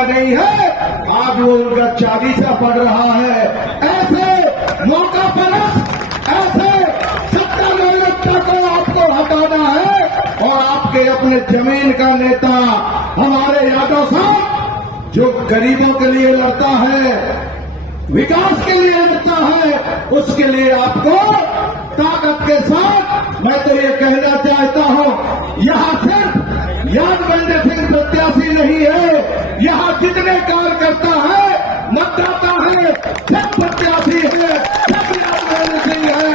का नहीं है, आज वो उनका 40वां पड़ रहा है। ऐसे मौका परस्त, ऐसे सत्ता व्यवस्था को आपको हटाना है और आपके अपने जमीन का नेता हमारे यादव साहब जो गरीबों के लिए लड़ता है, विकास के लिए लड़ता है, उसके लिए आपको ताकत के साथ मैं तो ये कहना चाहता हूं, यहां सिर्फ यादवेंद्र सिंह प्रत्याशी नहीं है, यहां जितने कार्यकर्ता है, मतदाता है, सब प्रत्याशी है, सब यादवेंद्र सिंह है।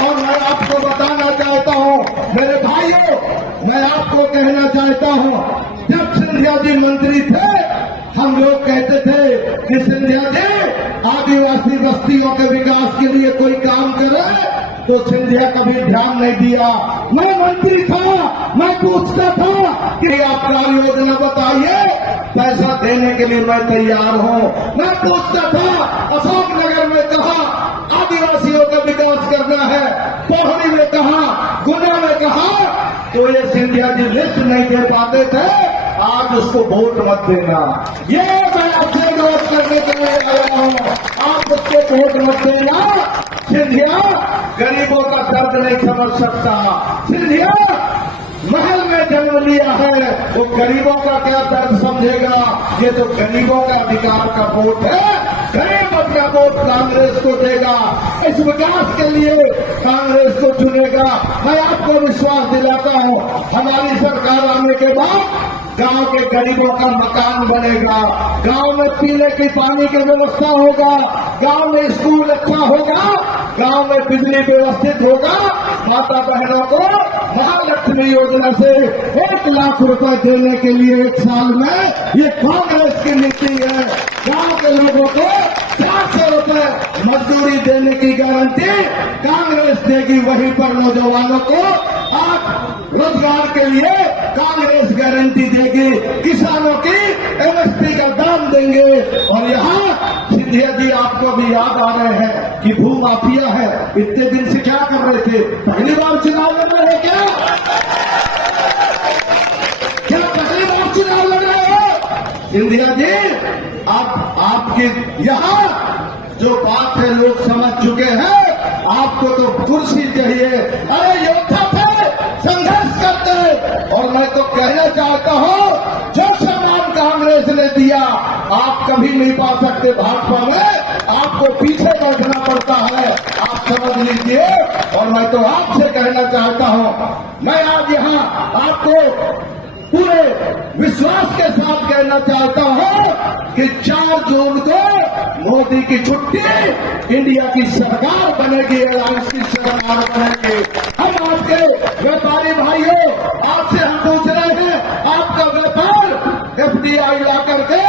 और मैं आपको बताना चाहता हूं मेरे भाइयों, मैं आपको कहना चाहता हूं, जब सिंधिया जी मंत्री थे हम लोग कहते थे कि सिंधिया जी आदिवासी बस्तियों के विकास के लिए कोई काम करे, तो सिंधिया कभी ध्यान नहीं दिया। मैं मंत्री था, मैं पूछता था कि आप कार्य योजना बताइए, पैसा देने के लिए मैं तैयार हूं। मैं पूछता था अशोकनगर में कहा आदिवासियों का विकास करना है, पोहरी में कहा, गुना में कहा, तो ये सिंधिया जी लिस्ट नहीं दे पाते थे। आज उसको वोट मत देना, ये मैं आपसे अनुरोध करने के लिए आया हूं, आप उसको वोट मत देना। सिंधिया गरीबों का दर्द नहीं समझ सकता, सिंधिया महल में जन्म लिया है, वो गरीबों का क्या दर्द समझेगा। ये तो गरीबों का अधिकार का वोट है, गरीब अपना वोट कांग्रेस को देगा, इस विकास के लिए कांग्रेस को चुनेगा। मैं आपको विश्वास दिलाता हूं, हमारी सरकार आने के बाद गांव के गरीबों का मकान बनेगा, गांव में पीने की पानी की व्यवस्था होगा, गांव में स्कूल अच्छा होगा, गांव में बिजली व्यवस्थित होगा। माता बहनों को महालक्ष्मी योजना से 1 लाख रुपए देने के लिए 1 साल में, ये कांग्रेस की नीति है। गांव के लोगों को 400 रुपए मजदूरी देने की गारंटी कांग्रेस देगी, वहीं पर नौजवानों को आप रोजगार के लिए कांग्रेस गारंटी देगी, किसानों की एमएसपी का दाम देंगे। और यहाँ सिंधिया जी आपको भी याद आ रहे हैं कि भू माफिया है, इतने दिन से क्या कर रहे थे, पहली बार चुनाव लड़ रहे हैं क्या पहली बार चुनाव लड़ रहे हो सिंधिया जी? आपकी यहाँ जो बात है लोग समझ चुके हैं, आपको तो कुर्सी चाहिए। अरे योद्धा थे, संघर्ष करते, और मैं तो कहना चाहता हूं जो सम्मान कांग्रेस ने दिया आप कभी नहीं पा सकते भाजपा में, आपको पीछे बैठना पड़ता है, आप समझ लीजिए। और मैं तो आपसे कहना चाहता हूं, मैं आज यहाँ आपको पूरे विश्वास के साथ कहना चाहता हूं कि 4 जून को मोदी की छुट्टी, इंडिया की सरकार बनेगी, अलायंस की सरकार बनेगी। हम आपके व्यापारी भाइयों, आपसे हम पूछ रहे हैं, आपका व्यापार एफडीआई ला करके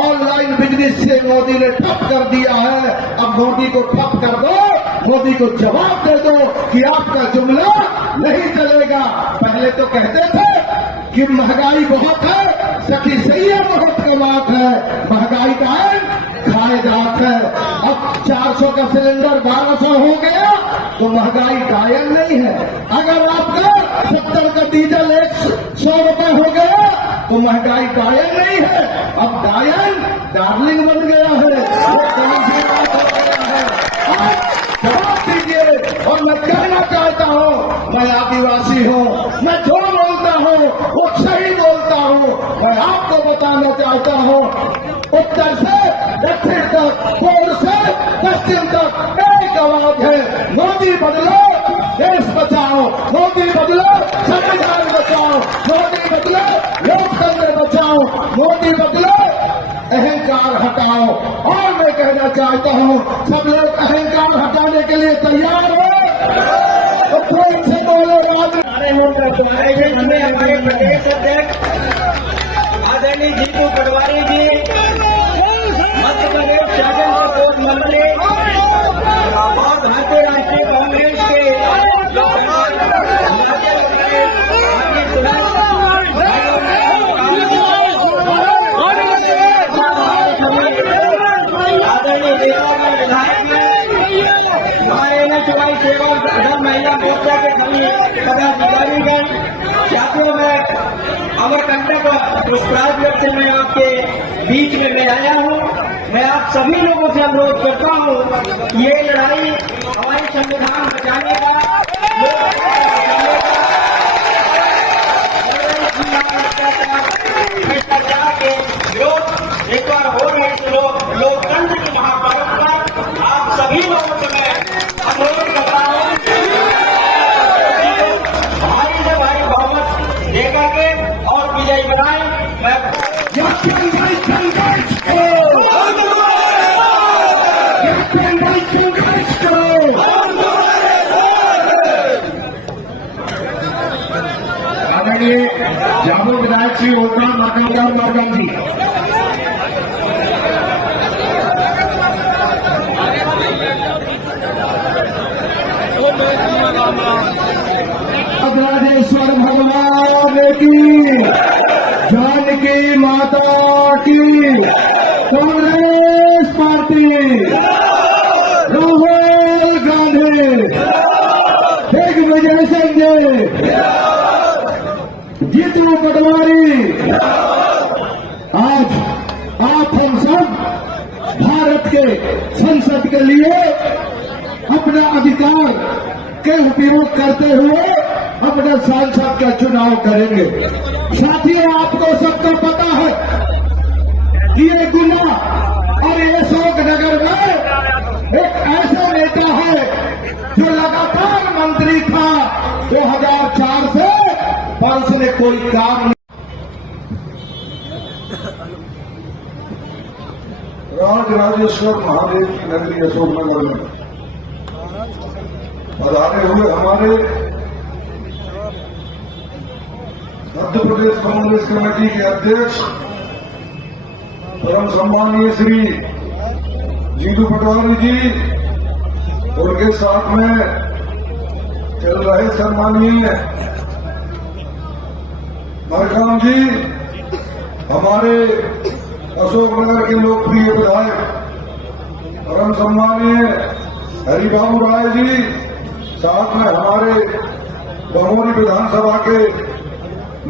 ऑनलाइन बिजनेस से मोदी ने ठप कर दिया है। अब मोदी को ठप कर दो, मोदी को जवाब दे दो कि आपका जुमला नहीं चलेगा। पहले तो कहते थे कि महंगाई बहुत है, सखी सही है, बहुत कमात है, महंगाई का खाए जात है। अब 400 का सिलेंडर 1200 हो गया तो महंगाई कायम नहीं है। अगर आपका 70 का डीजल 100 रुपए हो गया तो महंगाई कायम नहीं है। अब डार्लिंग बन गया है, जवाब दीजिए। और मैं कहना चाहता हूं, मैं आदिवासी हूं, मैं जो बोलता हूं वो सही बोलता हूं। मैं आपको बताना चाहता हूं, उत्तर से दक्षिण तक, पूर्व से पश्चिम तक एक आवाज है, मोदी बदलो, देश बचाओ, मोदी बदलो, संविधान बचाओ, मोदी बदलो, लोकतंत्र बचाओ, मोदी बदलो, अहंकार हटाओ। और मैं कहना चाहता हूं, सब लोग अहंकार हटाने के लिए तैयार हो तो कोई से बोलो हमारे प्रदेश अध्यक्ष आदरणीय जीतू पटवारी जी, मध्य प्रदेश शासन के पूर्व मंत्री और भारतीय राष्ट्रीय कांग्रेस के आदरणीय विधायक हमारे एनएचवाई सेवा महिला महिला मोर्चा के सभी पदाधिकारीगण, साथियों, मैं अमरकंटक पुष्पराज से मैं आपके बीच में मैं आया हूँ। मैं आप सभी लोगों से अनुरोध करता हूँ, ये लड़ाई हमारे संविधान बचाने का, भ्रष्टाचार के विरोध एक बार हो रही है। लोकतंत्र की महापर्व पर आप सभी लोगों से मैं अनुरोध करता हूँ, भारी से भारी बहुमत देकर के और विजयी बनाए। मैं आदरणीय जामुन विधायक श्री ओलराम मरकम जी। राजेश्वर भगवान की, जानकी माता की, कांग्रेस पार्टी, राहुल गांधी, दिग्विजय संजय, जीतू पटवारी। आज आप हम सब भारत के संसद के लिए अपना अधिकार के उपयोग करते हुए अपने सांसद का चुनाव करेंगे। साथियों, आपको सबको पता है कि ये गुना और ये अशोकनगर में एक ऐसा नेता है जो लगातार मंत्री था 2004 से, पर उसने कोई काम नहीं। राजराजेश्वर महादेव की नगरी अशोकनगर में पधारे हुए हमारे मध्य प्रदेश कांग्रेस कमेटी के अध्यक्ष परम सम्मानीय श्री जीतू पटवारी जी, उनके साथ में चल रहे सम्मानीय मरकाम जी, हमारे अशोकनगर के लोकप्रिय विधायक परम सम्मानीय हरिबाबू राय जी, साथ में हमारे बमोरी विधानसभा के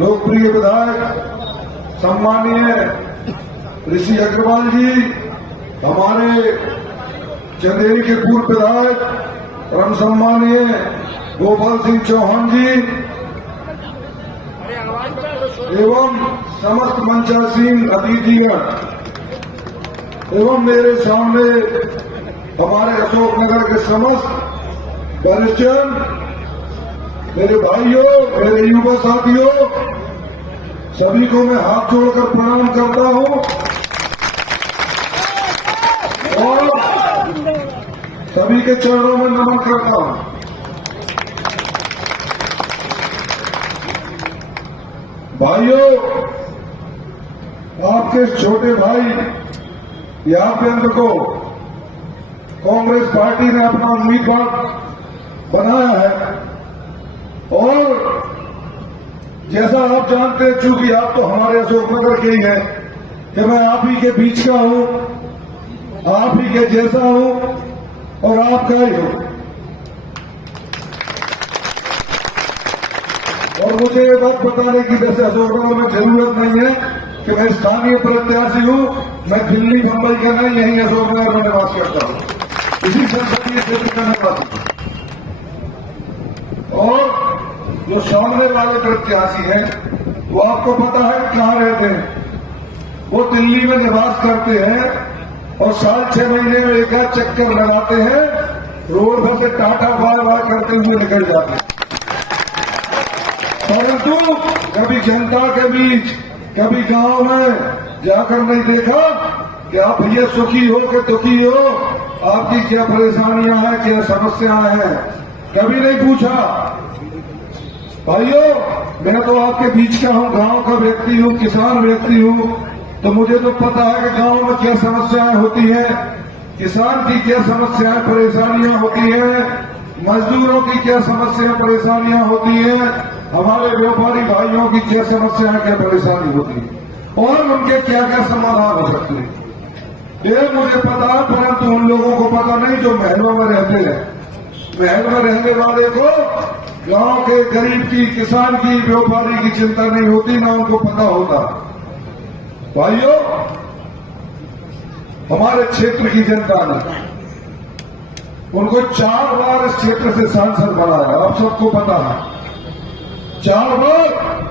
लोकप्रिय विधायक सम्मानीय ऋषि अग्रवाल जी, हमारे चंदेरी के पूर्व विधायक परम सम्मानीय गोपाल सिंह चौहान जी एवं समस्त मंचासीन अतिथिगण एवं मेरे सामने हमारे अशोकनगर के समस्त वरिष्ठजन, मेरे भाइयों, मेरे युवा साथियों, सभी को मैं हाथ जोड़कर प्रणाम करता हूं और सभी के चरणों में नमन करता हूं। भाइयों, आपके छोटे भाई यापेंद्र को कांग्रेस पार्टी ने अपना उम्मीदवार बनाया है और जैसा आप जानते हैं, चूंकि आप तो हमारे अशोकनगर के ही हैं, कि मैं आप ही के बीच का हूं, आप ही के जैसा हूं और आपका ही हूं। और मुझे ये बात बताने की वैसे अशोकनगर में जरूरत नहीं है कि मैं स्थानीय प्रत्याशी हूं, मैं दिल्ली मुंबई का नहीं, यहीं अशोकनगर में निवास करता हूं, इसी संसदीय क्षेत्र का निवासी हूं। और जो सामने वाले प्रत्याशी हैं, वो आपको पता है कहां रहते हैं, वो दिल्ली में निवास करते हैं और साल 6 महीने में एक आध चक्कर लगाते हैं, रोड पर से टाटा बाय बाय करते हुए निकल जाते हैं। परंतु कभी जनता के बीच, कभी गांव में जाकर नहीं देखा कि आप भैया सुखी हो कि दुखी हो, आपकी क्या परेशानियां हैं, क्या समस्याएं हैं, कभी नहीं पूछा। भाइयों, मैं तो आपके बीच का हूं, गांव का व्यक्ति हूं, किसान व्यक्ति हूं, तो मुझे तो पता है कि गांव में क्या समस्याएं होती हैं, किसान की क्या समस्याएं परेशानियां होती हैं, मजदूरों की क्या समस्याएं परेशानियां होती हैं, हमारे व्यापारी भाइयों की क्या समस्याएं क्या परेशानी होती है और उनके क्या क्या समाधान हो सकते हैं, ये मुझे पता है। परंतु उन लोगों को पता नहीं जो महलों में रहते हैं। महल में रहने वाले को गांव के गरीब की, किसान की, व्यापारी की चिंता नहीं होती, ना उनको पता होता। भाइयों, हमारे क्षेत्र की जनता ने उनको 4 बार इस क्षेत्र से सांसद बनाया, आप सबको पता है। 4 बार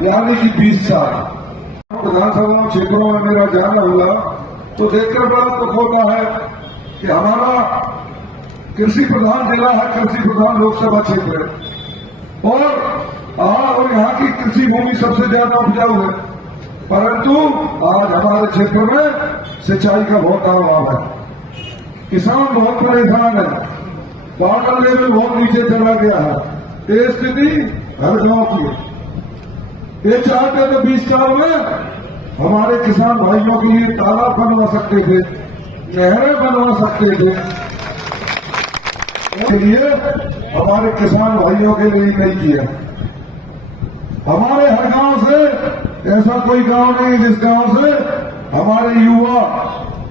यानी कि 20 साल। विधानसभा क्षेत्रों में मेरा जाना हुआ तो देखकर बड़ा दुख होता है कि हमारा कृषि प्रधान जिला है, कृषि प्रधान लोकसभा क्षेत्र है और यहाँ की कृषि भूमि सबसे ज्यादा उपजाऊ है, परंतु आज हमारे क्षेत्र में सिंचाई का बहुत अभाव है। किसान बहुत परेशान है, वाटर लेवल बहुत नीचे चला गया है। ये स्थिति हर गांव की है। ये चाहते तो 20 साल में हमारे किसान भाइयों के लिए तालाब बनवा सकते थे, नहरें बनवा सकते थे, के लिए हमारे किसान भाइयों के लिए नहीं किया। हमारे हर गांव से ऐसा कोई गांव नहीं जिस गांव से हमारे युवा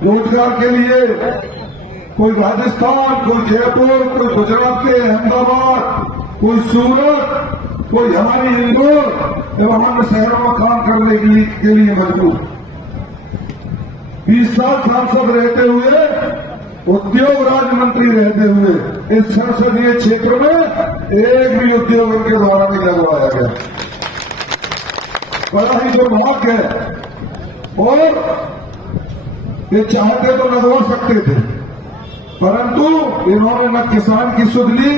रोजगार के लिए कोई राजस्थान, कोई जयपुर, कोई गुजरात के अहमदाबाद, कोई सूरत, कोई हमारी इंदौर एवं अन्य शहरों में काम करने के लिए मजबूर। 20 साल सांसद रहते हुए, उद्योग राज्य मंत्री रहते हुए इस संसदीय क्षेत्र में एक भी उद्योग उनके द्वारा नहीं लगवाया गया। बड़ा ही दुर्भाग्य है। और ये चाहते तो लगवा सकते थे, परंतु इन्होंने न किसान की सुध ली,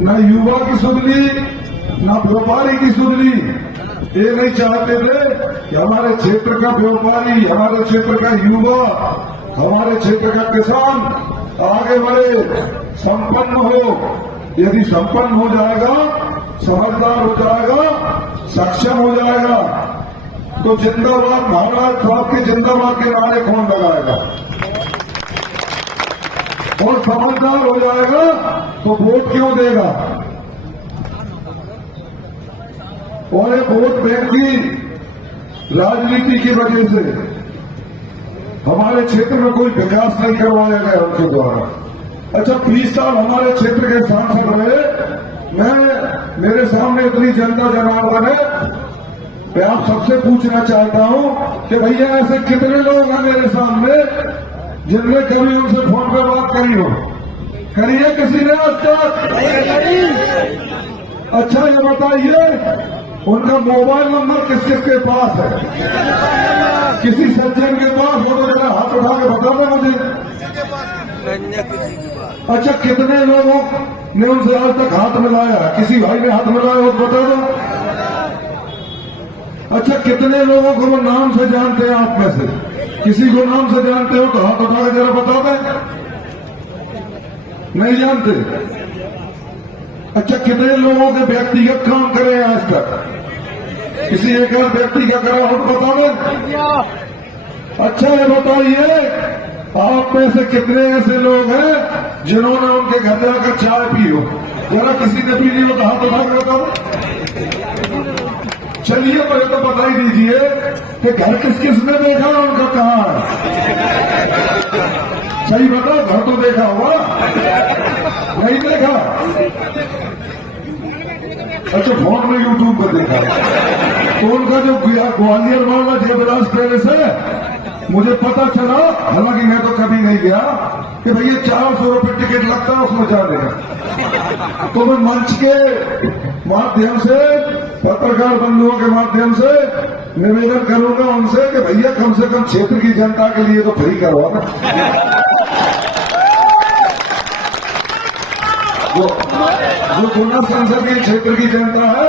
न युवा की सुध ली, न व्यापारी की सुध ली। ये नहीं चाहते थे कि हमारे क्षेत्र का व्यापारी, हमारे क्षेत्र का युवा, हमारे क्षेत्र का किसान आगे बढ़े, संपन्न हो। यदि संपन्न हो जाएगा, समझदार हो जाएगा, सक्षम हो जाएगा, तो जिंदाबाद महाराज साहब के जिंदाबाद के नारे कौन लगाएगा? और समझदार हो जाएगा तो वोट क्यों देगा? और ये वोट बैंक की राजनीति की वजह से हमारे क्षेत्र में कोई विकास नहीं करवाया गया उनके द्वारा। अच्छा, 20 साल हमारे क्षेत्र के सांसद रहे, मेरे सामने इतनी जनता जनार्दन है, मैं आप सबसे पूछना चाहता हूं कि भैया ऐसे कितने लोग हैं मेरे सामने जिनने कभी उनसे फोन पर बात करी हो? करिए किसी ने आज तक? अच्छा, ये बताइए उनका मोबाइल नंबर किस किस के पास है? किसी सज्जन के पास हो तो जरा हाथ उठा के बता दो मुझे। अच्छा, कितने लोगों ने उनसे आज तक हाथ मिलाया? किसी भाई ने हाथ मिलाया हो तो बता दो। अच्छा, कितने लोगों को वो नाम से जानते हैं आप में से? किसी को नाम से जानते हो तो हाथ उठा के जरा बता दें। नहीं जानते? अच्छा, कितने लोगों के व्यक्तिगत काम करे हैं आज तक? किसी एक व्यक्ति का करा हो तो बता दें। अच्छा, ये बताइए आप में से कितने ऐसे लोग हैं जिन्होंने उनके घर जाकर चाय पी हो? जरा किसी ने पी ली हो तो हाथ उठा के बताओ। चलिए, पहले तो बता ही दीजिए कि घर किस किस ने देखा, उनका कहाँ है? सही बताओ, घर तो देखा होगा, नहीं देखा? अच्छा, फोन में यूट्यूब पर देखा। तो उनका जो ग्वालियर वाला जयविलास पैलेस है, मुझे पता चला, हालांकि मैं तो कभी नहीं गया, कि भैया 400 रुपये टिकट लगता है उसमें जाने का। तो मैं मंच के माध्यम से, पत्रकार बंधुओं के माध्यम से निवेदन करूंगा उनसे कि भैया कम से कम क्षेत्र की जनता के लिए तो फ्री करवाना। जो गुना संसदीय क्षेत्र की जनता है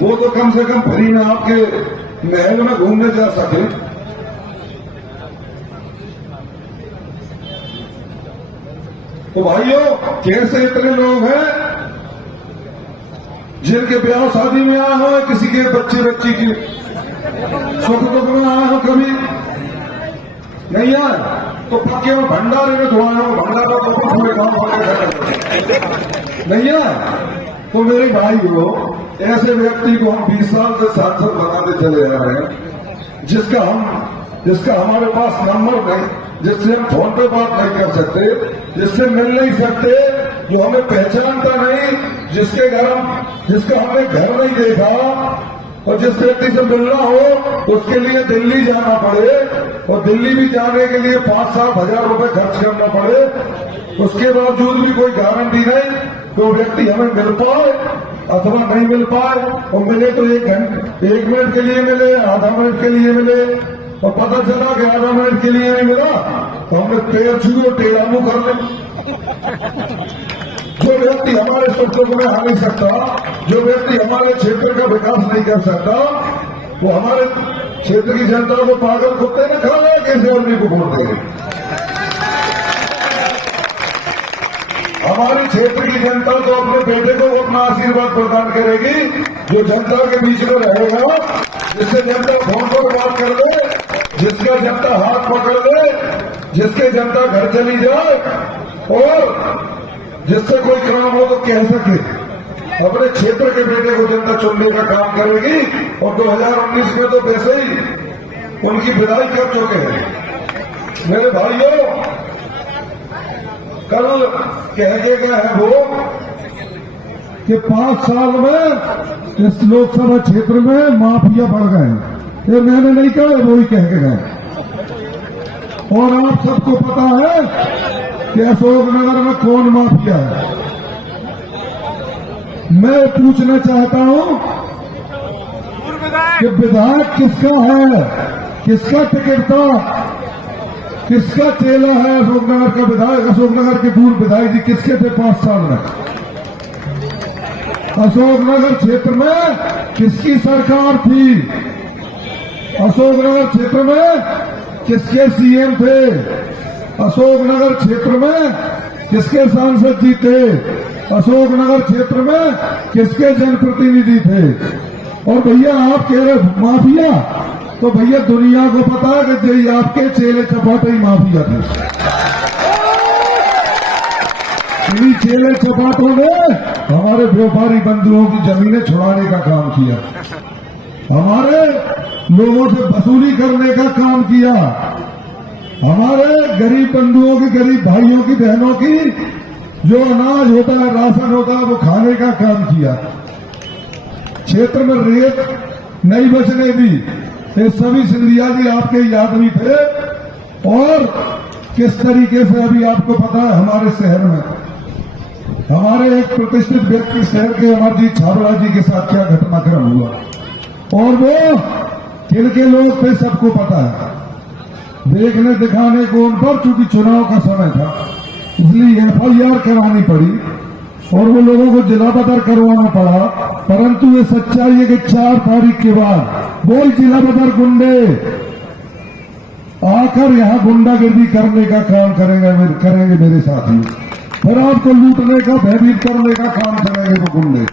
वो तो कम से कम फ्री में आपके महल में घूमने जा सके। तो भाइयों, कैसे इतने लोग हैं जिनके ब्याह शादी में आए हो, किसी के बच्ची की सुख दुख में आए हो, कभी नहीं आए तो पक्के में भंडारे में धोए हो, भंडारा तो पूरे गांव नहीं आए। तो मेरे भाई हो, ऐसे व्यक्ति को हम 20 साल से सांसद बनाते चले आ रहे हैं, जिसका हमारे पास नंबर नहीं, जिससे हम फोन पे बात नहीं कर सकते, जिससे मिल नहीं सकते, जो हमें पहचानता नहीं, जिसका हमने घर नहीं देखा, और जिस व्यक्ति से मिलना हो उसके लिए दिल्ली जाना पड़े, और दिल्ली भी जाने के लिए 5-7 हजार रुपए खर्च करना पड़े, उसके बावजूद भी कोई गारंटी नहीं कि वो व्यक्ति हमें मिल पाए अथवा नहीं मिल पाए। और मिले तो 1 मिनट के लिए मिले, आधा मिनट के लिए मिले, और पता चला कि आधा मिनट के लिए नहीं मिला तो हमने पैर छुए टेढ़ा मुंह कर ले। जो व्यक्ति हमारे सुख में आ नहीं सकता, जो व्यक्ति हमारे क्षेत्र का विकास नहीं कर सकता, वो हमारे क्षेत्र की जनता को पागल कुत्ते ने खा लिया, कैसे आदमी को वोट देंगे। हमारे क्षेत्र की जनता तो अपने बेटे को अपना आशीर्वाद प्रदान करेगी, जो जनता के बीच में रहेगा, जिससे जनता फोन पर बात कर ले, जिसका जनता हाथ पकड़ ले, जिसके जनता घर चली जाए, और जिससे कोई काम हो तो कह सके। अपने क्षेत्र के बेटे को जनता चुनने का काम करेगी। और 2019 में तो वैसे ही उनकी विदाई कर चुके हैं। मेरे भाइयों, कल कह के गए हैं वो कि 5 साल में इस लोकसभा क्षेत्र में माफिया बढ़ गए। ये मैंने नहीं कहा, वो ही कह के गए। और आप सबको पता है कि अशोकनगर में कौन माफिया है। मैं पूछना चाहता हूं कि विधायक किसका है, किसका टिकट था, किसका चेला है अशोकनगर का विधायक। अशोकनगर के पूर्व विधायक जी किसके थे 5 साल में। अशोकनगर क्षेत्र में किसकी सरकार थी, अशोकनगर क्षेत्र में किसके सीएम थे, अशोकनगर क्षेत्र में किसके सांसद जी थे, अशोकनगर क्षेत्र में किसके जनप्रतिनिधि थे। और भैया आप कह रहे माफिया, तो भैया दुनिया को पता है कि ये आपके चेले चपाटे ही माफिया थे। इन्हीं चेले चपाटों ने हमारे व्यापारी बंधुओं की जमीनें छुड़ाने का काम किया, हमारे लोगों से वसूली करने का काम किया, हमारे गरीब बंधुओं की, गरीब भाइयों की, बहनों की जो अनाज होता है, राशन होता है, वो खाने का काम किया। क्षेत्र में रेत नहीं बचने दी। ये सभी सिंधिया जी आपके ही आदमी थे। और किस तरीके से अभी आपको पता है हमारे शहर में, हमारे एक प्रतिष्ठित व्यक्ति शहर के अमरजीत छाबड़ा जी के साथ क्या घटनाक्रम हुआ, और वो किनके लोग थे सबको पता है। देखने दिखाने को उन पर, चूंकि चुनाव का समय था इसलिए FIR करानी पड़ी और वो लोगों को जिला बदर करवाना पड़ा। परंतु ये सच्चाई है कि 4 तारीख के बाद वो जिला बदर गुंडे आकर यहां गुंडागिर्दी करने का काम करेंगे मेरे साथी। फिर आपको लूटने का, भयभीत करने का काम करेंगे वो गुंडे।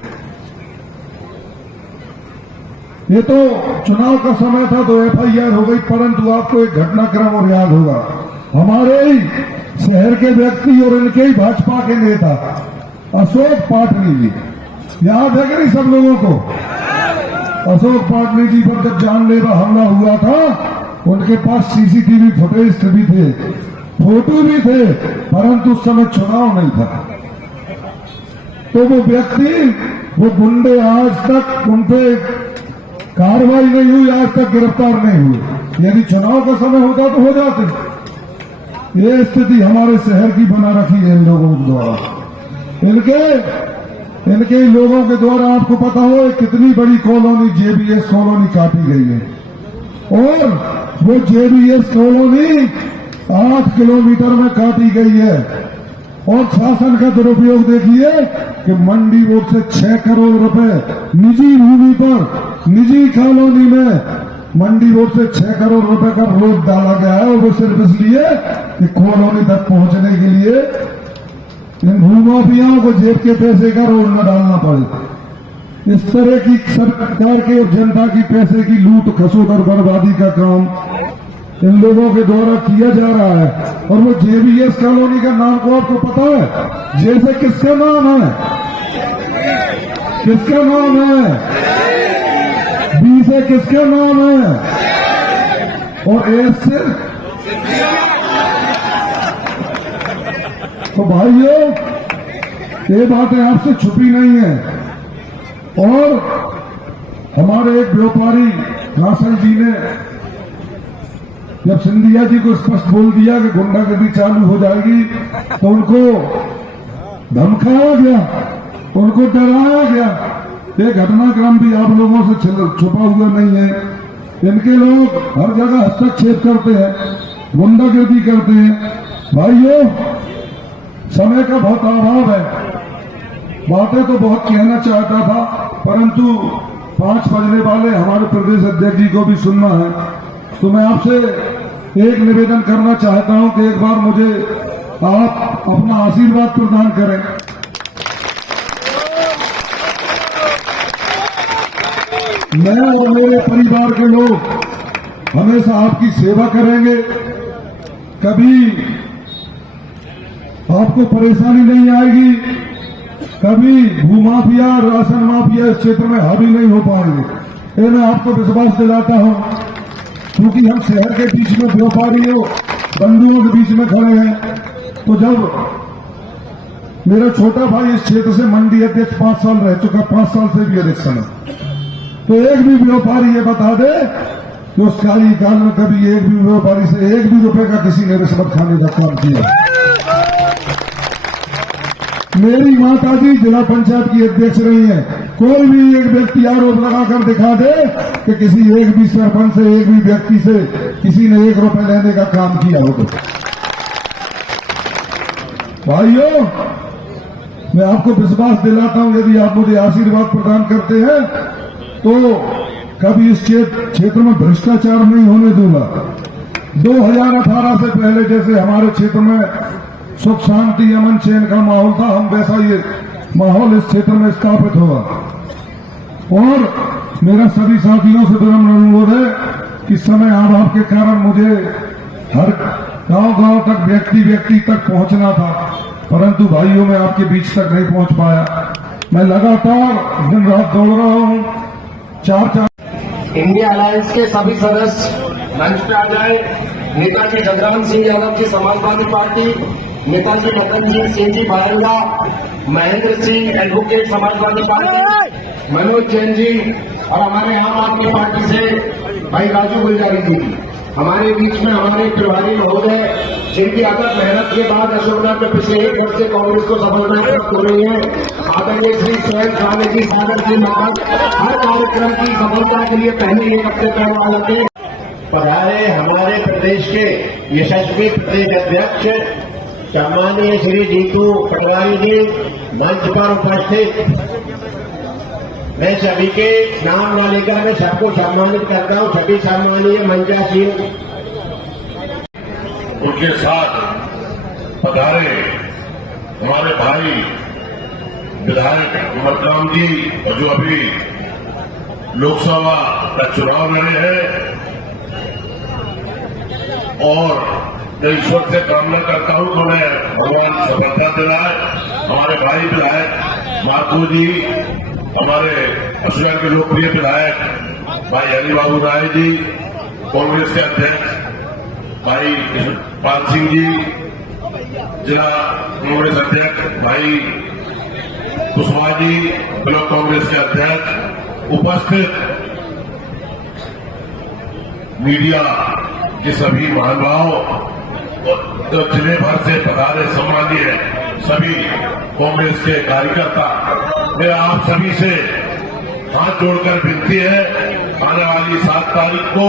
ये तो चुनाव का समय था तो FIR हो गई, परंतु आपको एक घटनाक्रम और याद होगा। हमारे ही शहर के व्यक्ति और इनके ही भाजपा के नेता अशोक पाटनी जी, याद है कि नहीं सब लोगों को। अशोक पाटनी जी पर जब जानलेवा हमला हुआ था, उनके पास CCTV फुटेज भी थे, फोटो भी थे, परंतु उस समय चुनाव नहीं था। तो वो व्यक्ति, वो गुंडे आज तक उन पे कार्रवाई नहीं हुई, आज तक गिरफ्तार नहीं हुए। यदि चुनाव का समय होता तो हो जाते। ये स्थिति हमारे शहर की बना रखी है इन लोगों द्वारा, इनके लोगों के द्वारा। आपको पता हो कितनी बड़ी कॉलोनी JBS कॉलोनी काटी गई है, और वो JBS कॉलोनी 8 किलोमीटर में काटी गई है। और शासन का दुरुपयोग देखिए कि मंडी रोड से 6 करोड़ रुपए निजी भूमि पर, निजी कॉलोनी में मंडी रोड से 6 करोड़ रुपए का रोड डाला गया है, और वो सिर्फ इसलिए कि कॉलोनी तक पहुंचने के लिए इन भूमाफियाओं को जेब के पैसे का रोड न डालना पड़े। इस तरह की सरकार के और जनता की पैसे की लूट खसोट और बर्बादी का काम इन लोगों के द्वारा किया जा रहा है। और वो JBS कॉलोनी का नाम को आपको पता है, जैसे किसका नाम है, किसका नाम है, B से किसका नाम है, और S से। तो भाइयों, ये बातें आपसे छुपी नहीं है। और हमारे एक व्यापारी नासल जी ने जब सिंधिया जी को स्पष्ट बोल दिया कि गुंडागर्दी चालू हो जाएगी, तो उनको धमकाया गया, उनको डराया गया। ये घटनाक्रम भी आप लोगों से छुपा हुआ नहीं है। इनके लोग हर जगह हस्तक्षेप करते हैं, गुंडागर्दी करते हैं। भाइयों, समय का बहुत अभाव है, बातें तो बहुत कहना चाहता था, परंतु 5 बजने वाले हमारे प्रदेश अध्यक्ष जी को भी सुनना है। तो मैं आपसे एक निवेदन करना चाहता हूं कि एक बार मुझे आप अपना आशीर्वाद प्रदान करें। मैं और मेरे परिवार के लोग हमेशा आपकी सेवा करेंगे, कभी आपको परेशानी नहीं आएगी, कभी भूमाफिया, राशन माफिया इस क्षेत्र में हावी नहीं हो पाएंगे। ये मैं आपको विश्वास दिलाता हूं, क्योंकि हम शहर के बीच में व्यापारियों, बंधुओं के बीच में खड़े हैं। तो जब मेरा छोटा भाई इस क्षेत्र से मंडी अध्यक्ष 5 साल रह चुका, 5 साल से भी अधिक समय, तो एक भी व्यापारी ये बता दे कि उस काली काल में कभी एक भी व्यापारी से 1 भी रुपए का किसी ने रिश्वत खाने का काम किया। मेरी माता जी जिला पंचायत की अध्यक्ष रही है। कोई भी एक व्यक्ति आरोप लगाकर दिखा दे कि किसी एक भी सरपंच से, एक भी व्यक्ति से किसी ने 1 रुपए लेने का काम किया हो। तो भाइयों, मैं आपको विश्वास दिलाता हूं, यदि आप मुझे आशीर्वाद प्रदान करते हैं तो कभी इस क्षेत्र में भ्रष्टाचार नहीं होने दूंगा। 2018 से पहले जैसे हमारे क्षेत्र में सुख शांति, अमन चैन का माहौल था, हम वैसा ये माहौल इस क्षेत्र में स्थापित होगा। और मेरा सभी साथियों से विनम्र अनुरोध है कि समय अभाव के कारण मुझे हर गांव-गांव तक, व्यक्ति तक पहुंचना था, परंतु भाइयों मैं आपके बीच तक नहीं पहुंच पाया। मैं लगातार दिन रात दौड़ रहा हूं। 4 इंडिया अलायंस के सभी सदस्य मंच पे आ जाए। Netaji Jagram Singh Yadav ji Samajwadi party, Netaji Madan Singh ji बारंगा, Mahendra Singh advocate Samajwadi party, Manoj Jain ji, और हमारे आम आदमी पार्टी से भाई राजू गुलजारी जी हमारे बीच में, हमारे प्रभारी महोदय, जिनकी अथक मेहनत के बाद अशोकनगर में पिछले 1 वर्ष से कांग्रेस को सफलता प्राप्त हो रही है। आदरणीय श्री सोहेल खाने जी, सागर जी महाराज हर कार्यक्रम की सफलता के लिए पहले 1 हफ्ते पहले आ जाते हैं। पधारे हमारे प्रदेश के यशस्वी प्रदेश अध्यक्ष सम्मानीय श्री जीतू पटवारी जी, मंच पर उपस्थित, मैं सभी के नाम न लेकर मैं सबको सम्मानित करता हूं। सभी सम्मानीय मंचासीन उनके साथ पधारे हमारे भाई विधायक उमरकाम जी, और जो अभी लोकसभा का चुनाव लड़े हैं, और मैं ईश्वर से कामना करता हूं कि उन्हें भगवान सफलता दिलाए। हमारे भाई विधायक माथुर जी, हमारे अशोकनगर के लोकप्रिय विधायक भाई हरिबाबू राय जी, कांग्रेस के अध्यक्ष भाई पाल सिंह जी, जिला कांग्रेस अध्यक्ष भाई कुशवाहा जी, ब्लॉक कांग्रेस के अध्यक्ष, उपस्थित मीडिया के सभी महानुभाव, तो जिले भर से पधारे सम्मानीय सभी कांग्रेस के कार्यकर्ता, मेरा आप सभी से हाथ जोड़कर विनती है, आने वाली 7 तारीख को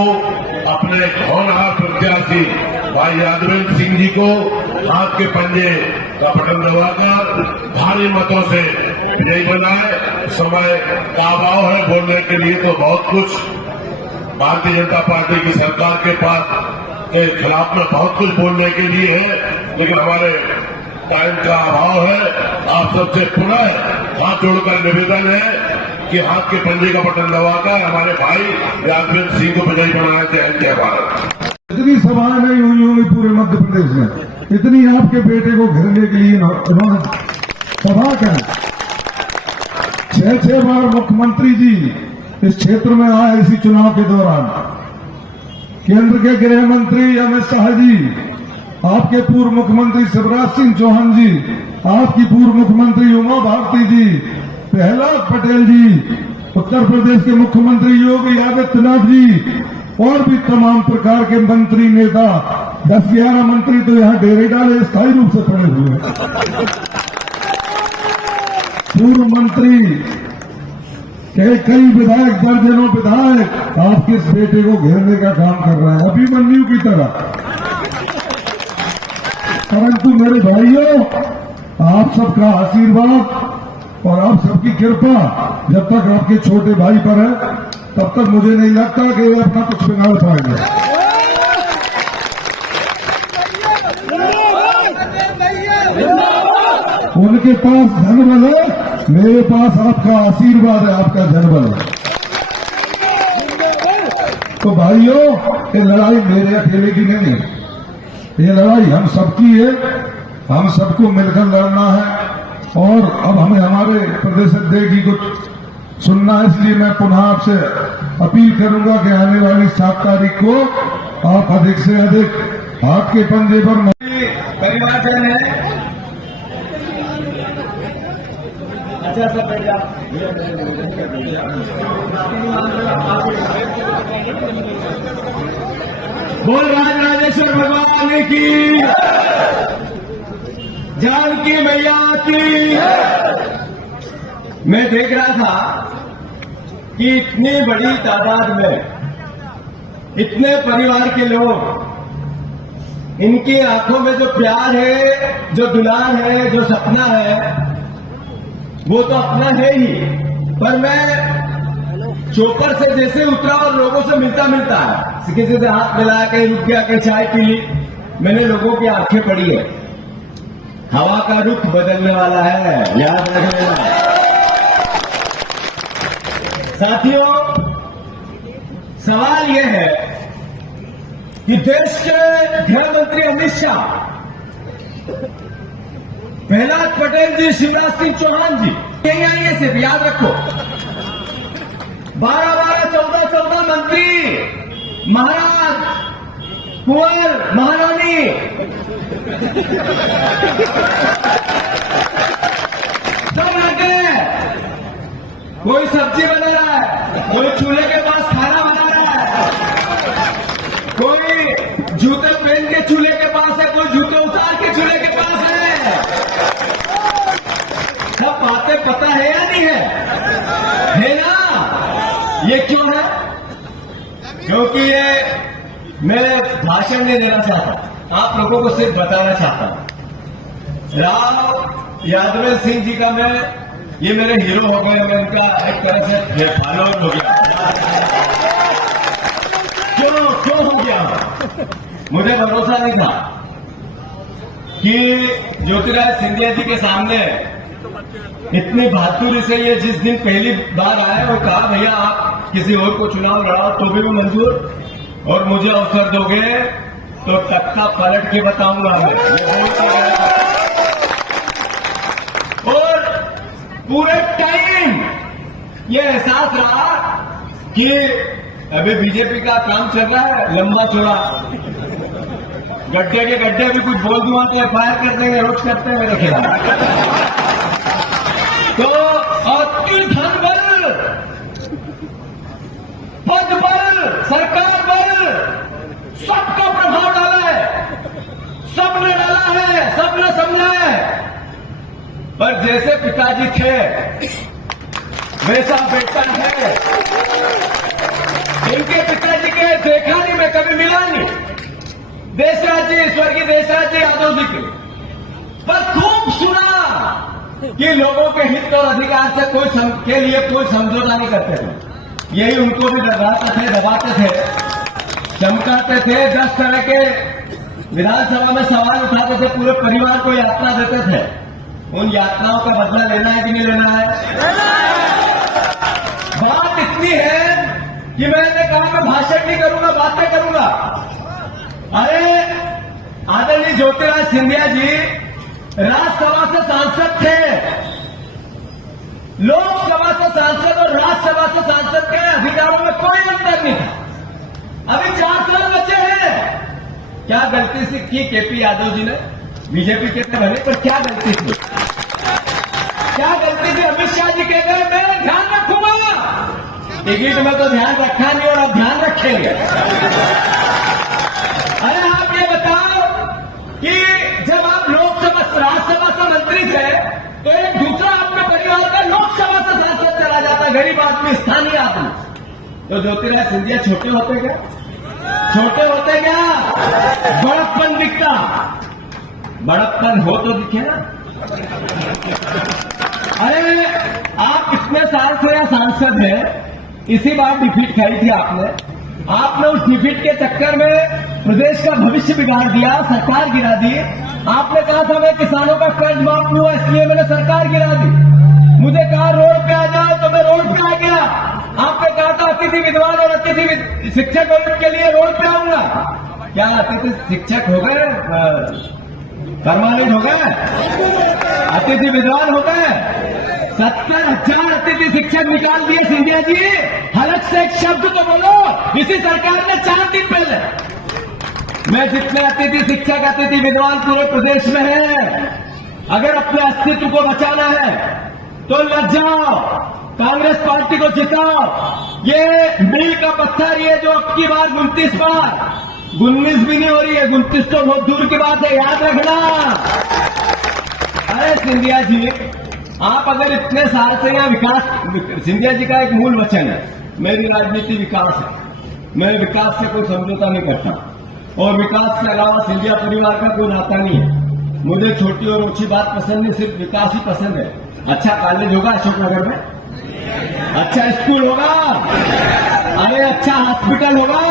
अपने होनहार प्रत्याशी भाई यादवेंद्र सिंह जी को हाथ के पंजे का बटन दबाकर भारी मतों से विजयी बनाए। समय का अभाव है बोलने के लिए, तो बहुत कुछ भारतीय जनता पार्टी की सरकार के पास के खिलाफ में बहुत कुछ बोलने के लिए है, लेकिन हमारे टाइम का अभाव है। आप सबसे पुनः हाथ जोड़कर निवेदन है कि हाथ के पंजे का बटन दबाकर हमारे भाई यादवेंद्र सिंह को विजयी बनाना चाहिए। जय भारत। इतनी सभाएं नहीं हुई होंगी पूरे मध्य प्रदेश में, इतनी आपके बेटे को घेरने के लिए इन्होंने सभा करें। 6 बार मुख्यमंत्री जी इस क्षेत्र में आए इसी चुनाव के दौरान। केंद्र के गृह मंत्री अमित शाह जी आपके पूर्व मुख्यमंत्री शिवराज सिंह चौहान जी, आपकी पूर्व मुख्यमंत्री उमा भारती जी, प्रहलाद पटेल जी, उत्तर प्रदेश के मुख्यमंत्री योगी आदित्यनाथ जी और भी तमाम प्रकार के मंत्री नेता, 10-11 मंत्री तो यहाँ डेरे डाले स्थायी रूप से पड़े हुए हैं। पूर्व मंत्री कई विधायक, दर्जनों विधायक आपके इस बेटे को घेरने का काम कर रहे हैं, अभिमन्यु की तरह। परंतु मेरे भाइयों, आप सबका आशीर्वाद और आप सबकी कृपा जब तक आपके छोटे भाई पर है, तब तक मुझे नहीं लगता कि वे अपना कुछ बिगाड़ पाएंगे। उनके पास धनबल है, मेरे पास आपका आशीर्वाद है, आपका धनबल है। तो भाइयों, ये लड़ाई मेरे अकेले की नहीं है, ये लड़ाई हम सबकी है, हम सबको मिलकर लड़ना है। और अब हमें हमारे प्रदेश अध्यक्ष जी को सुनना है, इसलिए मैं पुनः आपसे अपील करूंगा कि आने वाली 7 तारीख को आप अधिक से अधिक हाथ के पंजे पर परिवारजन है। अच्छा सर, बैठ जा। बोल राजराजेश्वर भगवान की, जानकी मैया की। मैं देख रहा था कि इतनी बड़ी तादाद में इतने परिवार के लोग, इनकी आंखों में जो प्यार है, जो दुलार है, जो सपना है, वो तो अपना है ही। पर मैं चौपर से जैसे उतरा और लोगों से मिलता किसी से हाथ मिला के रुक गया के चाय पी ली, मैंने लोगों की आंखें पड़ी है। हवा का रुख बदलने वाला है, याद रखना साथियों। सवाल यह है कि देश के गृह मंत्री अमित शाह, प्रहलाद पटेल जी, शिवराज सिंह चौहान जी, यही आएंगे, सिर्फ याद रखो। 12-12, 14-14 मंत्री, महाराज, कुंवर, महारानी, सब लगे। कोई सब्जी बना रहा है, कोई चूल्हे के पास खाना बना रहा है, कोई जूते पहन के चूल्हे के पास है, कोई जूते उतार के चूल्हे के पास है। सब बातें पता है या नहीं है ना? ये क्यों है? क्योंकि ये मैं भाषण नहीं देना चाहता, आप लोगों को सिर्फ बताना चाहता हूं। राव यादव सिंह जी का ये मेरे हीरो हो गए, मैं उनका एक तरह से फॉलोअर हो गया। क्यों हो गया? मुझे भरोसा नहीं था कि ज्योतिराज सिंधिया जी के सामने इतनी बहादुरी से ये जिस दिन पहली बार आए, वो कहा भैया आप किसी और को चुनाव लड़ाओ तो भी वो मंजूर, और मुझे अवसर दोगे तो तख्ता पलट के बताऊंगा मैं। और पूरे टाइम ये एहसास रहा कि अभी बीजेपी का काम चल रहा है लंबा चौड़ा, गड्ढे के गड्ढे भी कुछ बोल दूंगा तो एफआईआर कर देंगे, रोज करते हैं मेरे खिलाफ। तो अतुल धन बल, पद बल, सरकार बल, सबका प्रभाव डाला है, सबने डाला है, सबने समझा है। पर जैसे पिताजी थे वैसा बेटा है। इनके पिताजी के देखा नहीं, मैं कभी मिला नहीं, देशराज जी, स्वर्गीय देशराज जी यादव जी के, पर खूब सुना कि लोगों के हित और अधिकार से के लिए कोई समझौता नहीं करते थे। यही उनको भी दबाते थे, चमकाते थे। 10 तरह के विधानसभा में सवाल उठाते थे, पूरे परिवार को यात्रा देते थे। उन यात्राओं का बदला लेना है कि नहीं लेना है? बात इतनी है कि मैंने कहा मैं भाषण नहीं करूंगा, बातें करूंगा। अरे आदरणीय ज्योतिराज सिंधिया जी राज्यसभा से सांसद थे, लोकसभा से सांसद और राज्यसभा से सांसद के अधिकारों में कोई अंतर नहीं था। अभी 4 साल बचे हैं, क्या गलती से की केपी यादव जी ने? बीजेपी के बने पर क्या गलती थी? क्या गलती थी? अमित शाह जी कह गए मैं ध्यान रखूंगा। टिकट में तो ध्यान रखा नहीं और अब ध्यान रखेंगे। अरे आप ये बताओ कि जब आप लोकसभा राज्यसभा से मंत्री थे तो एक दूसरा आपके परिवार का लोकसभा से सांसद चला जाता, गरीब आदमी, स्थानीय आदमी। तो ज्योतिरादित्य सिंधिया छोटे होते क्या? छोटे होते क्या? बड़प्पन दिखता। बड़प्पन हो तो दिखे ना। अरे आप इतने साल से यहाँ सांसद हैं, इसी बार डिफीट खाई थी आपने उस डिफीट के चक्कर में प्रदेश का भविष्य बिगाड़ दिया, सरकार गिरा दी। आपने कहा था मैं किसानों का कर्ज माफ हुआ इसलिए मैंने सरकार गिरा दी। मुझे कहा रोड पे आ जाओ तो मैं रोड पे आ गया। आपने कहा था अतिथि विद्वान और अतिथि शिक्षक के लिए रोड पे आऊंगा। क्या अतिथि शिक्षक हो गए? परमानेंट हो गए? अतिथि विद्वान हो गए? 70,000 अतिथि शिक्षक निकाल दिए सिंधिया जी। हलक से एक शब्द तो बोलो। इसी सरकार ने 4 दिन पहले मैं जितने अतिथि शिक्षक, अतिथि विद्वान पूरे प्रदेश में है, अगर अपने अस्तित्व को बचाना है तो लग जाओ, कांग्रेस पार्टी को जिताओ। ये मील का पत्थर, ये जो अब की बार 29 बार, 19 भी नहीं हो रही है, 29 तो बहुत दूर की बात है, याद रखना। अरे सिंधिया जी, आप अगर इतने साल से यहाँ विकास, सिंधिया जी का एक मूल वचन है, मेरी राजनीति विकास है, मैं विकास से कोई समझौता नहीं करता और विकास के अलावा सिंधिया परिवार का कोई नाता नहीं है। मुझे छोटी और ऊंची बात पसंद नहीं, सिर्फ विकास ही पसंद है। अच्छा कॉलेज होगा अशोकनगर में, अच्छा स्कूल होगा, अरे अच्छा हॉस्पिटल होगा,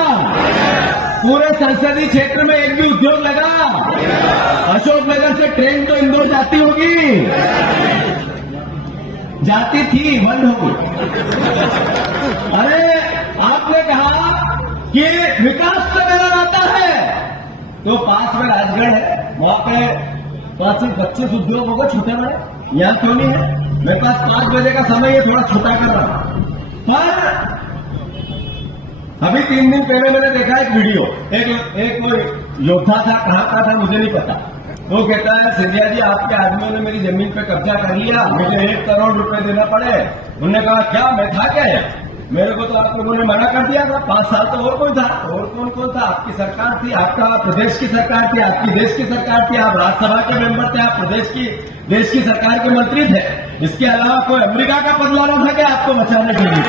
पूरे संसदीय क्षेत्र में एक भी उद्योग लगा, अशोकनगर से ट्रेन तो इंदौर जाती होगी, जाती थी, बंद हो गई। अरे आपने कहा कि विकास तो मेरा आता है, तो पास में राजगढ़ है, वहां पे 25 उद्योग होगा छोटे बड़े, यहां क्यों नहीं है? मेरे पास 5 बजे का समय है, थोड़ा छोटा कर रहा हूं। पर अभी 3 दिन पहले मैंने देखा एक वीडियो, एक कोई योद्धा था, कहां का था मुझे नहीं पता। वो कहता है सिंधिया जी आपके आदमियों ने मेरी जमीन पे कब्जा कर लिया, मुझे 1 करोड़ रुपए देना पड़े। उन्होंने कहा क्या मैं था क्या है? मेरे को तो आप लोगों ने मना कर दिया था, 5 साल तो और कोई था, और कौन था? आपकी सरकार थी, आपका प्रदेश की सरकार थी, आपकी देश की सरकार थी, आप राज्यसभा के मेंबर थे, आप देश की सरकार के मंत्री थे। इसके अलावा कोई अमेरिका का पद लाना था क्या आपको बचाने के लिए?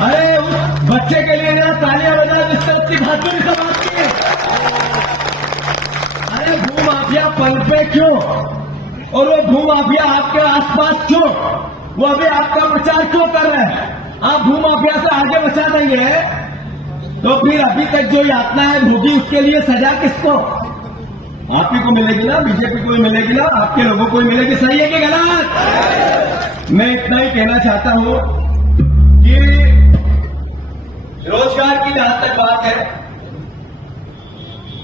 अरे उस बच्चे के लिए ना तालियां बजा जिस तरह की भाजपा समाज की। अरे भूमाफिया पनपे क्यों? और वो भूमाफिया आपके आसपास क्यों? वो अभी आपका प्रचार क्यों कर रहे हैं? आप भूमाफिया से आगे बचा देंगे तो फिर अभी तक जो यातनाएं भोगी उसके लिए सजा किसको? आप ही को मिलेगी ना, बीजेपी को ही मिलेगी ना, आपके लोगों को ही मिलेगी। सही है कि गलत? मैं इतना ही कहना चाहता हूं कि रोजगार की जहां तक बात है,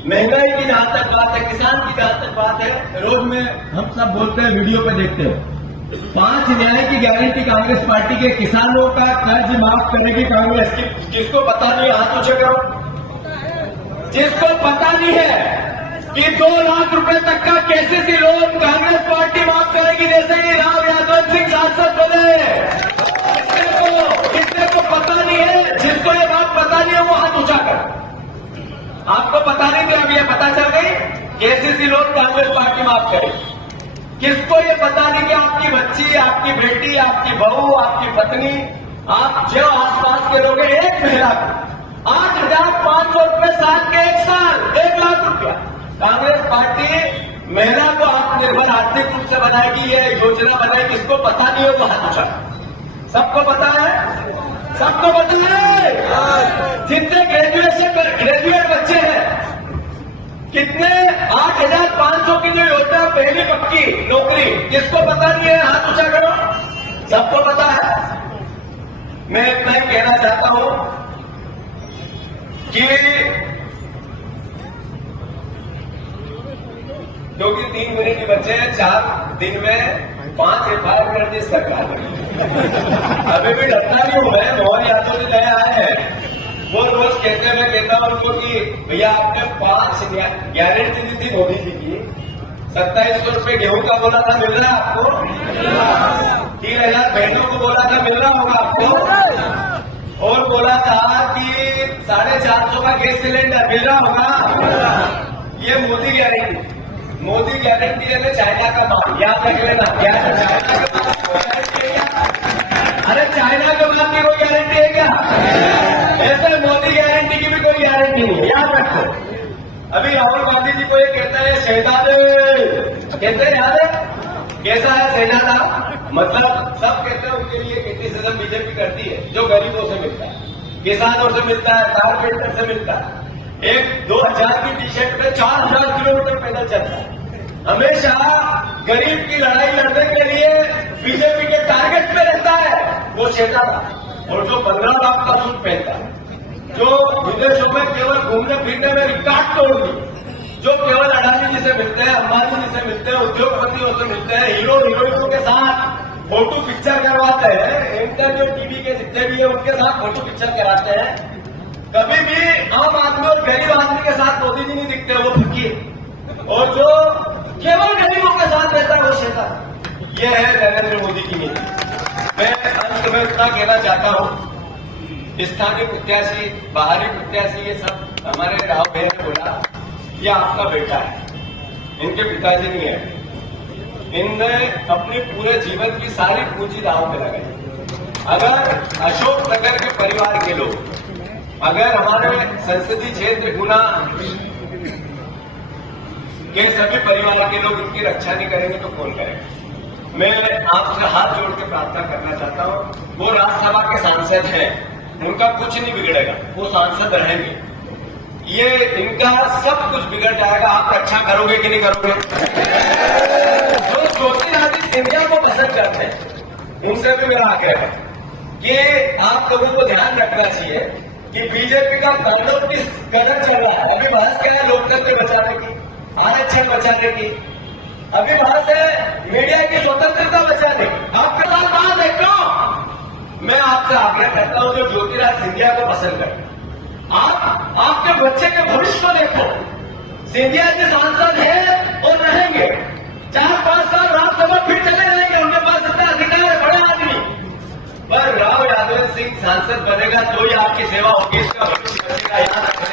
महंगाई की जहां तक बात है, किसान की जहां तक बात है, रोज में हम सब बोलते हैं, वीडियो पे देखते हैं, 5 न्याय की गारंटी कांग्रेस पार्टी के, किसानों का कर्ज माफ करेगी कांग्रेस की। जिसको पता नहीं हाथ ऊंचे करो। जिसको पता नहीं है कि 2 लाख रुपए तक का केसीसी लोन कांग्रेस पार्टी माफ करेगी, जैसे कि राव यादव सिंह सांसद बने, किसने को पता नहीं है? जिसको ये बात पता नहीं है वो हाथ ऊंचा कर। आपको पता नहीं थी, अब ये पता चल गई, केसीसी लोन कांग्रेस पार्टी माफ करेगी। किसको ये पता नहीं कि आपकी बच्ची, आपकी बेटी, आपकी बहू, आपकी पत्नी, आप जो आसपास के लोग, एक महिला को 8,500 रुपए साल के, 1 साल 1 लाख रुपया कांग्रेस पार्टी महिला को आत्मनिर्भर आर्थिक रूप से बनाएगी, ये योजना बनाएगी। किसको पता नहीं हो तो हाथ उठा। सबको पता है, सबको पता है। जितने ग्रेजुएट बच्चे हैं, कितने 8,500 की जो योजना, पहली पक्की नौकरी, किसको पता नहीं है? हाथ ऊंचा करो। सबको पता है। मैं इतना ही कहना चाहता हूं कि क्योंकि 3 मिनट ही बचे हैं, 4 दिन में 5 एफआईआर कर दी सरकार ने। अभी भी डरता नहीं हूं मैं, मोहन यादव जी नए आए हैं, वो रोज कहते हैं, मैं कहता हूं उनको कि भैया आपने 5 गारंटी दी थी मोदी जी की, 2700 रुपए गेहूं का बोला था, मिल रहा है आपको? 3000 बहनों को बोला था, मिल रहा होगा आपको? और बोला था कि 450 का गैस सिलेंडर मिल रहा होगा? ये मोदी गारंटी है चाइना का माल, याद रख लेना। क्या है चाइना का माल? अरे चाइना के माल की कोई गारंटी है क्या? ऐसे मोदी गारंटी की भी कोई गारंटी नहीं, याद रखो। अभी राहुल गांधी जी को ये कहता है शहजाद, कहते हैं याद है कैसा है शहजादा? मतलब सब कहते हैं उनके लिए क्रिटिसिज्म बीजेपी करती है, जो गरीबों से मिलता है, किसानों से मिलता है, कारपेंटर से मिलता है। एक 2000 की टी शर्ट पे 4000 किलोमीटर पैदल चलता है। हमेशा गरीब की लड़ाई लड़ने के लिए बीजेपी के टारगेट पे रहता है वो शहजादा। और जो 15 लाख का सूट पहनता है, जो विदेशों में केवल घूमने फिरने में रिकॉर्ड तोड़ दी, जो केवल अडानी जी से मिलते हैं, अंबानी जी से मिलते हैं, उद्योगपतियों से मिलते हैं, हीरो हीरोइनों के साथ फोटो पिक्चर करवाते हैं, इंटरनेट टीवी के जितने भी है उनके साथ फोटो पिक्चर कराते हैं। कभी भी आम आदमी और गरीब आदमी के साथ मोदी जी नहीं दिखते, वो फकीर। और जो केवल गरीबों के साथ रहता है वो शैतान। ये है नरेंद्र मोदी की नीति। मैं अंत में इतना कहना चाहता हूं, स्थानीय प्रत्याशी, बाहरी प्रत्याशी, ये सब हमारे राव भाई ने बोला ये आपका बेटा है, इनके पिताजी नहीं है। इनने अपने पूरे जीवन की सारी पूंजी दांव पे लगाई। अगर अशोक नगर के परिवार के लोग, अगर हमारे संसदीय क्षेत्र गुना के सभी परिवार के लोग इनकी रक्षा नहीं करेंगे तो कौन करेगा? मैं आपसे हाथ जोड़ के प्रार्थना करना चाहता हूं, वो राज्यसभा के सांसद हैं, उनका कुछ नहीं बिगड़ेगा, वो सांसद रहेंगे। ये इनका सब कुछ बिगड़ जाएगा, आप रक्षा करोगे कि नहीं करोगे? जो ज्योतिरादित्य सिंधिया को पसंद करते हैं उनसे भी मेरा आग्रह है कि आप लोगों को ध्यान रखना चाहिए कि बीजेपी का तांडव किस कदर चल रहा है। अभी बहस क्या है लोकतंत्र बचाने की, आरक्षण बचाने की, अभी बहस है मीडिया की स्वतंत्रता बचाने की। आपके साथ बात है क्यों? मैं आपसे आग्रह करता हूं जो ज्योतिरादित्य सिंधिया को पसंद करते, आप आपके बच्चे के भविष्य को देखो। सिंधिया के सांसद हैं और रहेंगे, 4-5 साल राज्यसभा फिर चले जाएंगे, उनके पास इतना अधिकार है, बड़े आदमी। पर राव यादव सिंह सांसद बनेगा तो ही आपकी सेवा होगी, इसका भविष्य बनेगा, याद रखना।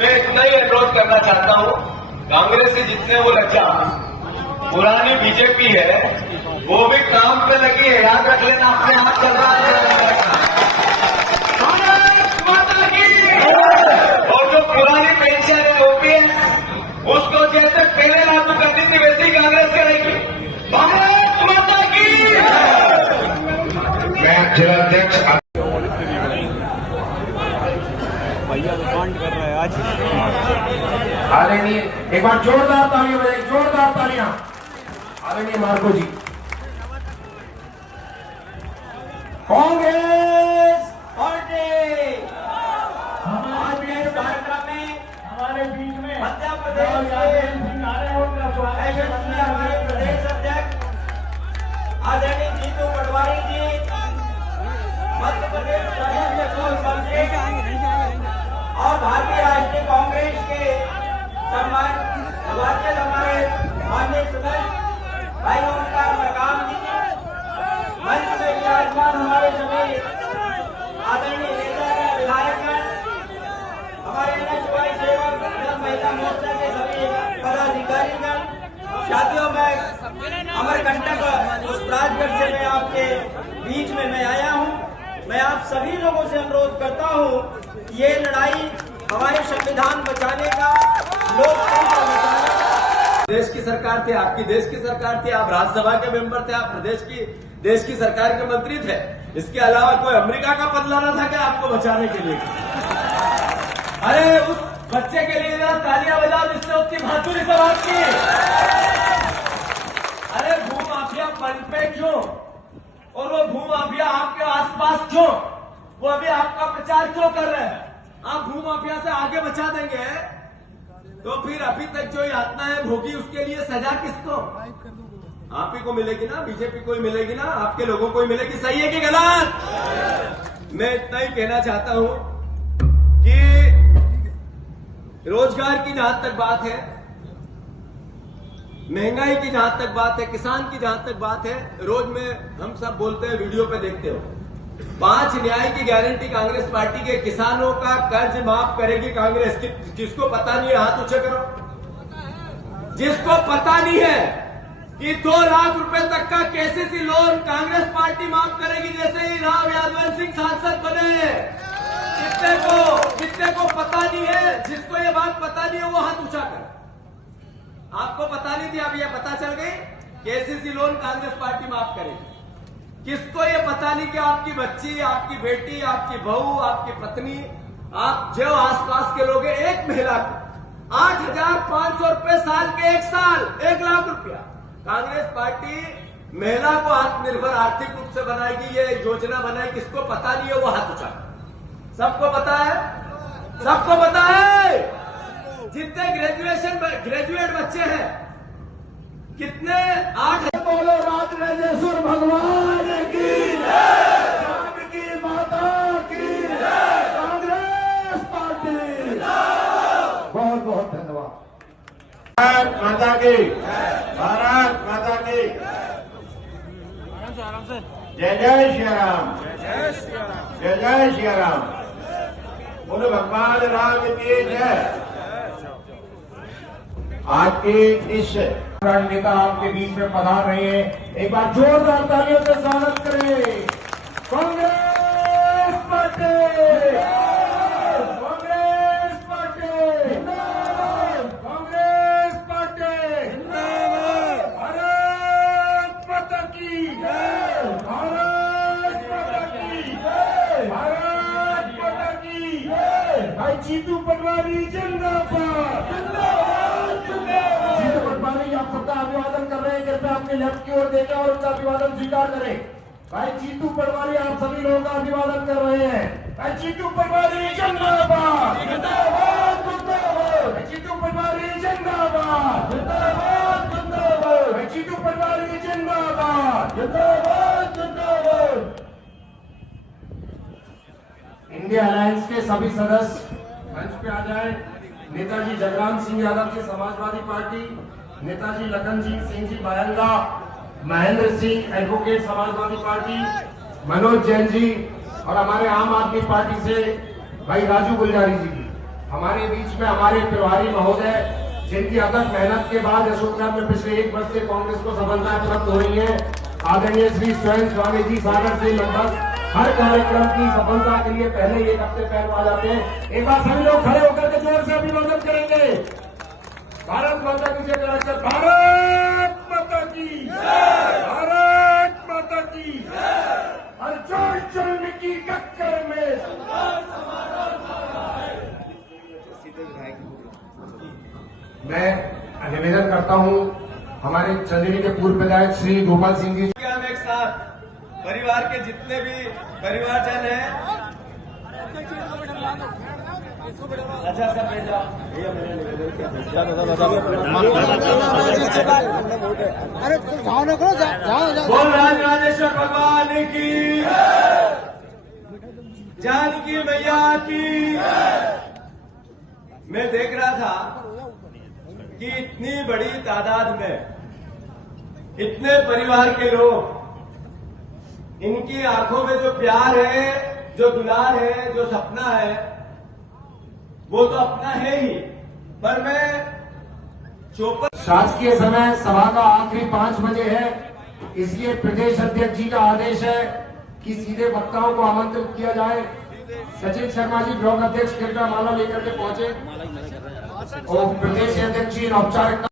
मैं इतना ही अनुरोध करना चाहता हूं, कांग्रेस से जितने वो लज्जा, पुरानी बीजेपी है वो भी काम पे लगी है, याद रख लेना। अपने हाथ चल रहा है और जो पुरानी पेंशन है ओपीएस, उसको जैसे पहले लागू करती थी वैसी कांग्रेस करेगी। भारत माता की। मैं जिलाध्यक्ष आदरणीय, एक बार जोरदार तालियां बजाइए, जोरदार तालियां आदरणीय मार्को जी। कांग्रेस पार्टी हमारे बीच में मध्य प्रदेश के हमारे प्रदेश अध्यक्ष आदरणीय जीतू पटवारी जी, मध्य प्रदेश मंत्री और भारतीय राष्ट्रीय कांग्रेस के निर्वाचित हमारे माननीय सदस्य भाई ओमकार मकाम जी, मंच में विराजमान हमारे सभी आदरणीय नेता विधायकगण, हमारे नशवाई सेवक, महिला मोर्चा के सभी पदाधिकारीगण, साथियों, मैं अमरकंटक पुष्पराजगढ़ से मैं आपके बीच में मैं आया हूं। मैं आप सभी लोगों से अनुरोध करता हूं, ये लड़ाई हमारे संविधान बचाने का, लोकतंत्र बचाने का। देश की सरकार थी, आपकी देश की सरकार थी, आप राज्यसभा के मेंबर थे, आप देश की सरकार के मंत्री थे। इसके अलावा कोई अमेरिका का पद लाना था क्या आपको बचाने के लिए? अरे उस बच्चे के लिए जरा तालियां बजाओ जिसने उसकी बहादुरी से बात की। अरे भूमाफिया पनपे क्यों, और वो भूमाफिया आपके आसपास क्यों, वो अभी आपका प्रचार क्यों कर रहे हैं? आप भूमाफिया से आगे बचा देंगे तो फिर अभी तक जो यातनाएं भोगी उसके लिए सजा किसको? आप ही को मिलेगी ना, बीजेपी को ही मिलेगी ना, आपके लोगों को ही मिलेगी। सही है कि गलत? मैं इतना ही कहना चाहता हूं कि रोजगार की जहां तक बात है, महंगाई की जहां तक बात है, किसान की जहां तक बात है, रोज में हम सब बोलते हैं, वीडियो पे देखते हो, 5 न्याय की गारंटी कांग्रेस पार्टी के, किसानों का कर्ज माफ करेगी कांग्रेस। जिसको पता नहीं है हाथ ऊंचे करो। जिसको पता नहीं है कि 2 लाख रुपए तक का केसीसी लोन कांग्रेस पार्टी माफ करेगी जैसे ही राव यादव सिंह सांसद बने। कितने को पता नहीं है, जिसको ये बात पता नहीं है वो हाथ ऊंचा करे। आपको पता नहीं थी, अब ये पता चल गई, केसीसी लोन कांग्रेस पार्टी माफ करेगी। किसको ये पता नहीं कि आपकी बच्ची, आपकी बेटी, आपकी बहू, आपकी पत्नी, आप जो आसपास के लोग हैं, एक महिला को 8,500 रुपए साल के, 1 लाख रुपया कांग्रेस पार्टी महिला को आत्मनिर्भर आर्थिक रूप से बनाएगी, ये योजना बनाई। किसको पता नहीं है वो हाथ उठा। सबको पता है, सबको पता है। जितने ग्रेजुएट बच्चे हैं, कितने 8 बोलो राज राजेश्वर भगवान की जय, जानकी माता की जय, कांग्रेस पार्टी। बहुत बहुत धन्यवाद। भारत माता की, भारत माता की जय जय श्री राम, जय जय श्री राम। बोलो भगवान राम की जय। आज की इस नेता आपके बीच में पधार रहे हैं, एक बार जोरदार तालियों से स्वागत करें। Congress party, Congress party, Congress party, Bharat माता की, भारत माता की, भारत माता की। भाई जीतू पटवारी जिंदाबाद, जीतू पटवारी आप सबका अभिवादन कर रहे हैं। कृपया अपने लेफ्ट की ओर देखें और उनका अभिवादन स्वीकार करें। भाई जीतू पटवारी आप सभी लोगों का अभिवादन कर रहे हैं। भाई जीतू पटवारी जिंदाबाद, जिंदाबाद, जिंदाबाद। भाई जीतू पटवारी जिंदाबाद, जिंदाबाद, जिंदाबाद। भाई जीतू पटवारी जिंदाबाद, जिंदाबाद, जिंदाबाद। इंडिया अलायंस के सभी सदस्य मंच पे आ जाए। नेताजी जगराम सिंह यादव की Samajwadi party, Netaji लखनजीत Singh ji बायंगा, Mahendra Singh advocate Samajwadi party, Manoj Jain ji, और हमारे आम आदमी पार्टी से भाई राजू गुलजारी जी की हमारे बीच में, हमारे प्रभारी महोदय जिनकी अथक मेहनत के बाद अशोकनगर में पिछले 1 वर्ष से कांग्रेस को सफलताएं प्राप्त हो रही है। आदरणीय श्री स्वयं स्वामी जी सागर से लगभग हर कार्यक्रम की सफलता के लिए पहले 1 हफ्ते पहले आ जाते हैं। एक बार सभी लोग खड़े होकर के जोर से अभिवादन करेंगे। भारत माता की जय, भारत माता की, भारत माता की। हर चोर चलने की टक्कर में मैं निवेदन करता हूं हमारे चंदेरी के पूर्व विधायक श्री गोपाल सिंह जी। हम एक साथ परिवार के जितने भी परिवारजन हैं, अच्छा सब भेजा भैया, मैंने निवेदन किया। बोल राज राजेश्वर भगवान की, जानकी मैया की। मैं देख रहा था कि इतनी बड़ी तादाद में इतने परिवार के लोग, इनकी आंखों में जो प्यार है, जो दुलार है, जो सपना है, वो तो अपना है ही, पर मैं शासकीय समय सभा का आखिरी 5 बजे है, इसलिए प्रदेश अध्यक्ष जी का आदेश है कि सीधे वक्ताओं को आमंत्रित किया जाए। सचिन शर्मा जी ब्लॉक अध्यक्ष कृपया माला लेकर के पहुंचे और प्रदेश अध्यक्ष जी औपचारिकता